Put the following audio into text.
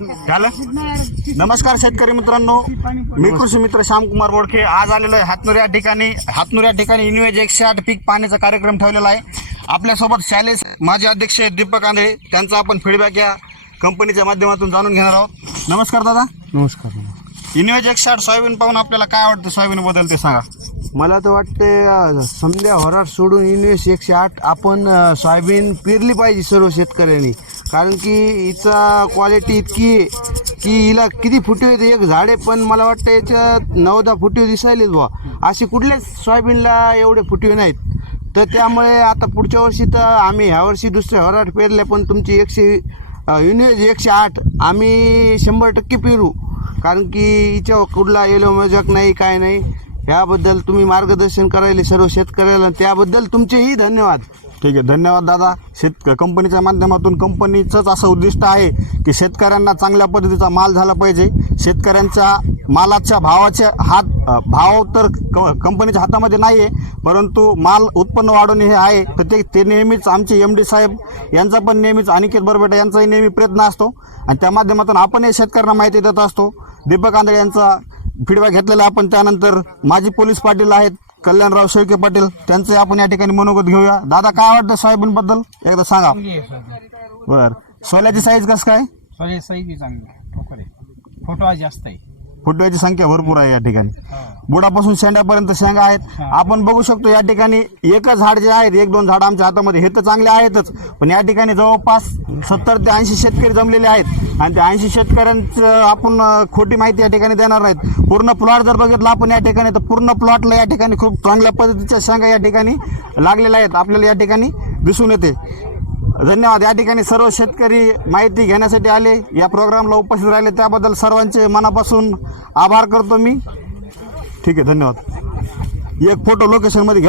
झालं? नमस्कार शेतकरी मित्रांनो. मी कृषी मित्र श्यामकुमार बोडके. आज आलेलो आहे हातनूर या ठिकाणी. हातनूर या ठिकाणी इन्वेज एकशे आठ पीक पाण्याचा कार्यक्रम ठेवलेला आहे. आपल्यासोबत शालेय माजी अध्यक्ष आहेत दीपक आंधळे. त्यांचा आपण फीडबॅक या कंपनीच्या माध्यमातून जाणून घेणार आहोत. नमस्कार दादा. नमस्कार. इन्वेज एकशे आठ सोयाबीन पाहून आपल्याला काय वाटतं सोयाबीन बद्दल ते सांगा. मला तर वाटते समजा होराट सोडून इन्व्हेस्ट एकशे आठ आपण सोयाबीन पेरली पाहिजे सर्व शेतकऱ्यांनी. कारण की हिचा क्वालिटी इतकी की हिला किती फुटी होते एक झाडे पण मला वाटतं याच्यात नऊ दहा फुटी दिसायलेच बुवा. असे कुठल्याच सोयाबीनला एवढे फुटवे नाहीत. तर त्यामुळे आता पुढच्या वर्षी तर आम्ही ह्या वर्षी दुसऱ्या होराट पेरले पण तुमची एकशे युनिव्हर्स एकशे आठ. आम्ही शंभर टक्के पेरू. कारण की हिच्यावर कुठला येलो मजक नाही काय नाही. ह्याबद्दल तुम्ही मार्गदर्शन करायला सर्व शेतकऱ्याला त्याबद्दल तुमचेही धन्यवाद. ठीक आहे. धन्यवाद दादा. शेत कंपनीच्या माध्यमातून कंपनीचंच असं उद्दिष्ट आहे की शेतकऱ्यांना चांगल्या पद्धतीचा माल झाला पाहिजे. शेतकऱ्यांच्या मालाच्या भावाच्या हात भाव तर क- कंपनीच्या हातामध्ये नाही आहे परंतु माल उत्पन्न वाढवणे हे आहे. तर ते ते नेहमीच आमचे एम डी साहेब यांचा पण नेहमीच अनिकेत बरबेटा यांचाही नेहमी प्रयत्न असतो. आणि त्या माध्यमातून आपणही शेतकऱ्यांना माहिती देत असतो. दीपक आंधळे यांचा फीडबॅक घेतलेला आपण त्यानंतर माजी पोलीस पाटील आहेत. कल्याणराव शेळके पाटील त्यांचे आपण या ठिकाणी मनोगत घेऊया. दादा काय वाटतं सोयाबीन बद्दल एकदा सांगा. बर. सोल्याची साईज कसं काय? सॉरी साईज चांगली फोटो जास्त आहे. फुटव्याची संख्या भरपूर आहे या ठिकाणी. बुडापासून शेंड्यापर्यंत शेंगा आहेत. आपण बघू शकतो या ठिकाणी एकच झाड जे आहेत एक दोन झाड आमच्या हातामध्ये हे तर चांगले आहेतच. पण या ठिकाणी जवळपास सत्तर ते ऐंशी शेतकरी जमलेले आहेत. आणि त्या ऐंशी शेतकऱ्यांचं आपण खोटी माहिती या ठिकाणी देणार नाहीत. पूर्ण प्लॉट जर बघितला आपण या ठिकाणी तर पूर्ण प्लॉटला या ठिकाणी खूप चांगल्या पद्धतीच्या शेंगा या ठिकाणी लागलेल्या आहेत. आपल्याला या ठिकाणी दिसून येते. धन्यवाद. या ठिकाणी सर्व शेतकरी माहिती घेण्यासाठी आले. या प्रोग्रामला उपस्थित राहिले. त्याबद्दल सर्वांचे मनापासून आभार करतो मी. ठीक आहे धन्यवाद. एक फोटो लोकेशनमध्ये घ्या.